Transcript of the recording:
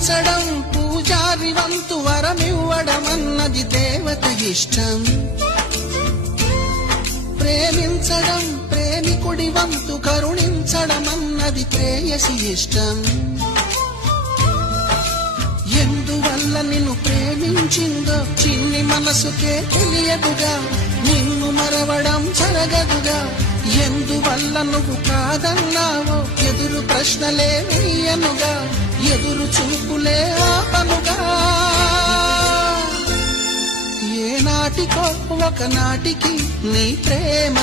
పూజించడం పూజారి వంతు వరమివ్వడమన్నది దేవత ఇష్టం. ప్రేమించడం ప్రేమికుడి వంతు కరుణించడమన్నది ప్రేయసి ఇష్టం. ఎందువల్ల నిన్ను ప్రేమించిందో చిన్ని మనసుకే తెలియదుగా, నిన్ను మరవడం జరగదుగా. ఎందువల్ల నువ్వు కాదన్నావో ఎదురు ప్రశ్నలే వేయనుగా, ఎదురు చూపులే ఆపనుగా. ఏ నాటికో ఒకనాటికి నీ ప్రేమ